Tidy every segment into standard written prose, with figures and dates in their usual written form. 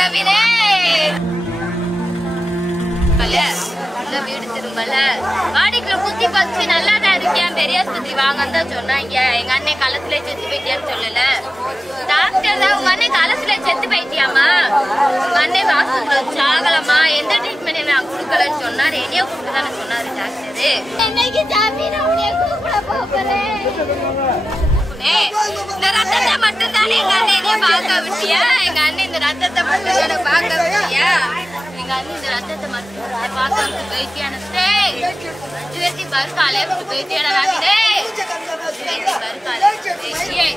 ரவினே வீடு திரும்பல வாடிக்குள்ள குத்தி பச்சு நல்லா தான் இருக்கேன் பெரிய ஆஸ்பத்திரி வாங்கன்னு தான் சொன்னாங்க. எங்க அண்ணன் களத்துல செத்து போயிட்டியான்னு சொல்லல. டாக்டர் தான் உங்க அண்ணன் களத்துல செத்து போயிட்டியாமா, உங்க அண்ணன் ஆஸ்பத்திரியில சாகலமா, எந்த ட்ரீட்மெண்ட் நான் கொடுக்கலன்னு சொன்னாரு. என்னைய கூப்பிட்டுதானே சொன்னாரு டாக்டரு. என்னைக்கு ஜாமீன் உன்னைய கூப்பிட போறேன். இந்த ரத்தத்தை மட்டும் தானே எங்க அண்ணன் பார்க்க விட்டியா, எங்க அண்ணன் இந்த ரத்தத்தை மட்டும் தானே பார்க்க விட்டியா, எங்க அண்ணன் இந்த ரத்தத்தை மட்டும் பார்க்க போயிட்டியான ஜுவத்தி பருக்காலே போயிட்டியான நாவினே ஜுவத்தி பருக்காலே போயிட்டியே.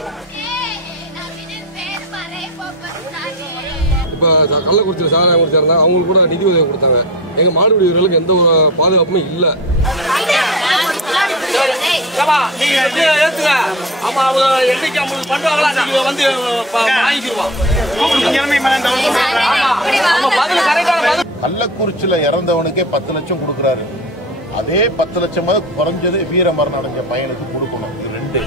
இப்போ கள்ளக்குறிச்சியில் சாராயம் குடிச்சாருந்தா அவங்களுக்கு கூட நிதி உதவி கொடுத்தாங்க. எங்கள் மாடுபிடி வீரர்களுக்கு எந்த ஒரு பாதுகாப்புமே இல்லை. கள்ளக்குறிச்சியில் இறந்தவனுக்கே 10 லட்சம் கொடுக்குறாரு. அதே 10 லட்சமாவது குறைஞ்சது வீர மரணம் அடைஞ்ச பையனுக்கு கொடுக்கணும். இது 2.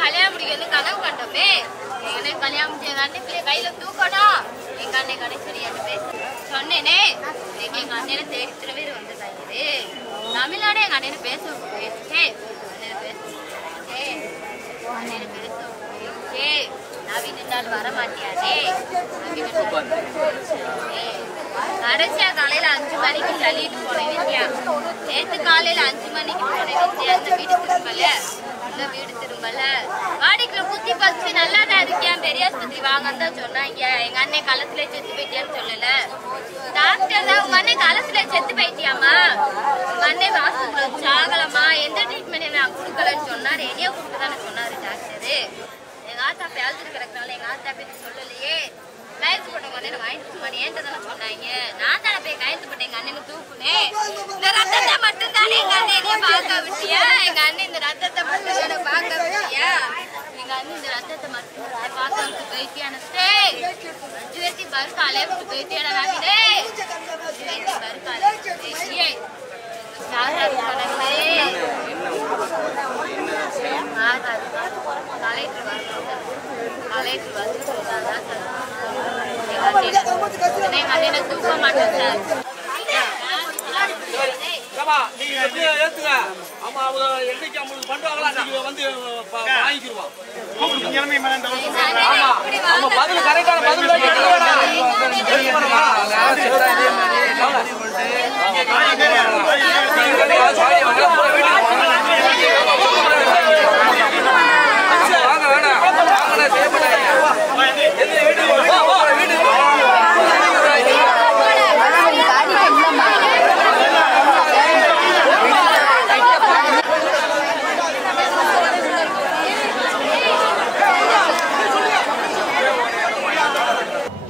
கல்யாணம் முடிக்கிறது கனவு கண்டோமே. கல்யாணம் எங்க அண்ணன் பிள்ளை கையில தூக்கணும். எங்க அண்ணன் கடைசி சொன்னேனே எங்க அண்ணனை தேடி திருவேறு வந்துட்டாரு. தமிழ்நாடு எங்க அண்ணனை பேச போயிடுச்சு. அண்ணனை பேச போயிடுச்சு. நவீன் வர மாட்டியாரே. கடைசியா காலையில 5 மணிக்கு தள்ளிட்டு போனேன் வித்யா. நேற்று காலையில 5 மணிக்கு போனேன் வித்யா. அந்த வீடு திரும்பல, இந்த வீடு திரும்பல. வாடிக்குள்ள குத்தி பச்சு நல்லா தான் இருக்கேன் பெரிய ஆஸ்பத்திரி வாங்கன்னு தான் சொன்னாங்க. எங்க அண்ணன் களத்துல செத்து போயிட்டியான்னு சொல்லல. டாக்டர் தான் உங்க அண்ணன் களத்துல செத்து போயிட்டியாமா, உங்க அண்ணன் ஆஸ்பத்திரியில சாகலமா, எந்த ட்ரீட்மெண்ட் நான் கொடுக்கலன்னு சொன்னாரு. என்னைய கூப்பிட்டுதானே சொன்னாரு டாக்டரு. எங்க ஆத்தா பேழ்ந்துட்டு கிடக்குறாங்க. எங்க ஆத்தா பேர் சொல்லலையே. கையெழுத்து போட்டவங்க அண்ணனை வாங்கிட்டு பண்ணி ஏன்ட்ட தானே சொன்னாங்க. நான் தானே போய் கையெழுத்து போட்டேன். எங்க அண்ணனை தூக்குனேன். இந்த ரத்தத்தை மட்டும் தானே எங்க அண்ணனையே பார்க்க விட்டியா, எங்க அண்ணன் இந்த ரத்தத்தை மட்டும் தானே பார்க்க விட்டியா, எங்க அண்ணன் இந்த ரத்தத்தை மட்டும் பார்க்க விட்டு போயிட்டியான ஜுவத்தி பருக்காலே போயிட்டியான நாவினே ஜுவத்தி பருக்காலே போயிட்டியே. கலெக்டர் வந்து சொன்னாதான் எங்க அண்ணனை தூக்க மாட்டேன் சார்.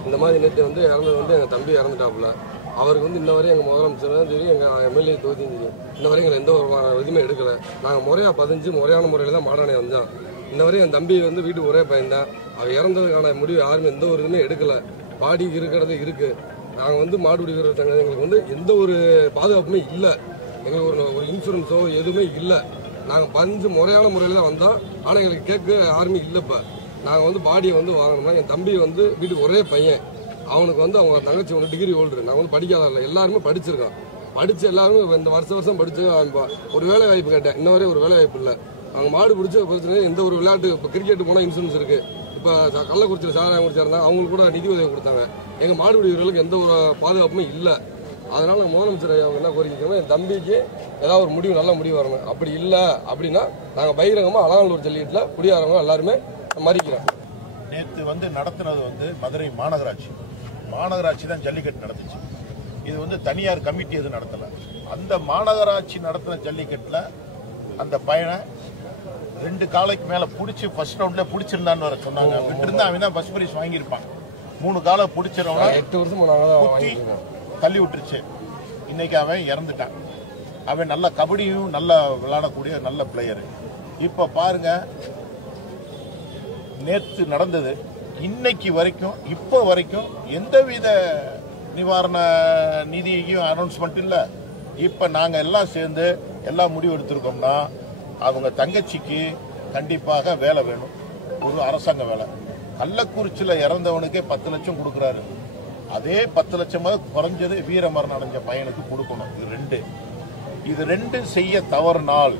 இந்த மாதிரி நேற்று வந்து இறந்தது வந்து எங்கள் தம்பி இறந்துட்டாப்புல. அவருக்கு வந்து இன்ன வரையும் எங்கள் முதலமைச்சரும் சரி, எங்கள் எம்எல்ஏ தொகுதியும் சரி, இன்ன வரையும் எங்களை எந்த ஒரு இதுவுமே எடுக்கலை. நாங்கள் முறையாக பதிஞ்சு முறையான முறையில் தான் மாடானை வந்தோம். இன்ன வரையும் என் தம்பி வந்து வீட்டுக்கு ஒரே பையன்தான். அவர் இறந்ததுக்கான முடிவு யாருமே எந்த ஒரு இதுவுமே எடுக்கலை. பாடி இருக்கிறது இருக்குது. நாங்கள் வந்து மாடுபிடி வீரர் சங்கம் எங்களுக்கு வந்து எந்த ஒரு பாதுகாப்புமே இல்லை. எங்களுக்கு ஒரு இன்சூரன்ஸோ எதுவுமே இல்லை. நாங்கள் பதிஞ்சு முறையான முறையில் தான் வந்தோம். ஆனால் எங்களுக்கு கேட்க யாருமே இல்லை. இப்போ நாங்கள் வந்து பாடியை வந்து வாங்கணும்னா என் தம்பி வந்து வீட்டுக்கு ஒரே பையன். அவனுக்கு வந்து அவங்க தங்கச்சி ஒன்று டிகிரி ஹோல்டர். நாங்கள் வந்து படிக்காத இல்லை, எல்லாருமே படிச்சிருக்கோம். படித்து எல்லாருமே இந்த வருஷம் படித்து ஒரு வேலை வாய்ப்பு கேட்டேன். இன்ன வரையும் ஒரு வேலை வாய்ப்பு இல்லை. அங்கே மாடு பிடிச்ச பிரச்சனை எந்த ஒரு விளையாட்டு இப்போ கிரிக்கெட் போனால் இன்சூரன்ஸ் இருக்கு. இப்போ கள்ளக்குறிச்சியில் சாராயம் குடிச்சா இருந்தாங்க, அவங்களுக்கு கூட நிதி உதவி கொடுத்தாங்க. எங்கள் மாடுபிடி வீரர்களுக்கு எந்த ஒரு பாதுகாப்புமே இல்லை. அதனால முதலமைச்சர் அவங்க என்ன கோரிக்கைக்கிறோம், என் தம்பிக்கு ஏதாவது ஒரு முடிவு, நல்ல முடிவு வரணும். அப்படி இல்லை அப்படின்னா நாங்கள் பகிரங்கமாக அலங்காநல்லூர் ஜல்லிக்கட்டில் குடியாரவங்க எல்லாருமே மறிக்கிறோம். நேற்று நடத்துனது மதுரை மாநகராட்சி தான் ஜல்லிக்கட்டு நடந்துச்சு. இது தனியார் கமிட்டி எதுவும் நடத்தல. அந்த மாநகராட்சி நடத்தின ஜல்லிக்கட்டுல அந்த பையனை 2 காலைக்கு மேல பிடிச்சி ஃபர்ஸ்ட் ரவுண்ட்ல பிடிச்சிருந்தான்னு வர சொன்னாங்க. விட்டுருந்தா அவன் தான் ஃபர்ஸ்ட் பிரைஸ் வாங்கியிருப்பான். 3 காலை பிடிச்சிருவா 8 வருஷம் தள்ளி விட்டுருச்சு. இன்னைக்கு அவன் இறந்துட்டான். அவன் நல்ல கபடியும் நல்லா விளையாடக்கூடிய நல்ல பிளேயரு. இப்ப பாருங்க, நேற்று நடந்தது இன்னைக்கு வரைக்கும் இப்போ வரைக்கும் எந்தவித நிவாரண நிதியும் அனௌன்ஸ்மெண்ட் இல்லை. இப்ப நாங்க எல்லாம் சேர்ந்து எல்லாம் முடிவு எடுத்திருக்கோம்னா அவங்க தங்கச்சிக்கு கண்டிப்பாக வேலை வேணும், ஒரு அரசாங்க வேலை. கள்ளக்குறிச்சியில் இறந்தவனுக்கே 10 லட்சம் கொடுக்குறாரு. அதே 10 லட்சமாக குறைஞ்சது வீரமரணம் அடைஞ்ச பையனுக்கு கொடுக்கணும். இது ரெண்டு செய்ய தவறுனால்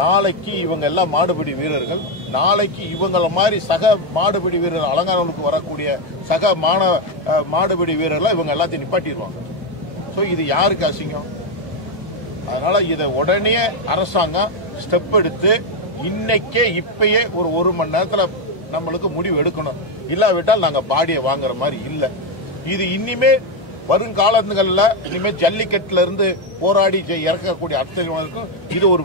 நாளைக்கு இவங்க எல்லாம் மாடுபிடி வீரர்கள், நாளைக்கு இவங்கள மாதிரி சக மாடுபிடி வீரர்கள் அலங்காநல்லூருக்கு வரக்கூடிய சக மாடுபிடி வீரர்கள் இவங்க எல்லாத்தையும் நிப்பாட்டிடுவாங்க. ஸோ இது யாருக்கு அசிங்கம்? அதனால இதை உடனே அரசாங்கம் ஸ்டெப் எடுத்து இன்னைக்கே இப்பயே ஒரு மணி நேரத்தில் நம்மளுக்கு முடிவு எடுக்கணும். இல்லாவிட்டால் நாங்கள் பாடியை வாங்குற மாதிரி இல்லை. இது இனிமே வருங்காலங்களில் இனிமே ஜல்லிக்கட்டுல இருந்து போராடி இறக்கக்கூடிய அர்த்தங்களுக்கும் இது ஒரு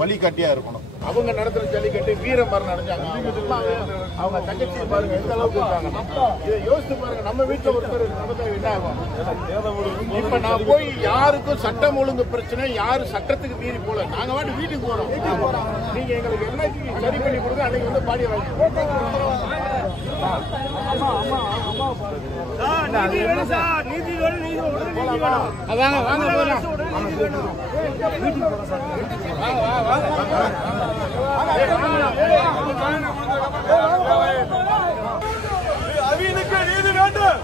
வழிகாட்டியா இருக்கணும். அவங்க நடத்துற ஜல்லிக்கட்டு வீரமரணம் அடைஞ்சாங்க. அவங்க தங்கச்சி பாருங்க எந்த அளவுக்கு இருக்காங்க. இதை யோசித்து பாருங்க. நம்ம வீட்டுல ஒருத்தர் என்ன ஆகும்? இப்ப நான் போய் யாருக்கும் சட்டம் ஒழுங்கு பிரச்சனை, யாரும் சட்டத்துக்கு மீறி போல, நாங்க வாட்டி வீட்டுக்கு போறோம். நீங்க எங்களுக்கு என்ன சரி பண்ணி கொடுங்க. அன்னைக்கு பாடிய அவனுக்கு நீதி வேண்டும்.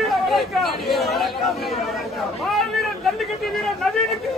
வீர வணக்கம். மாவீரன் ஜல்லிக்கட்டு வீரர் நவீனுக்கு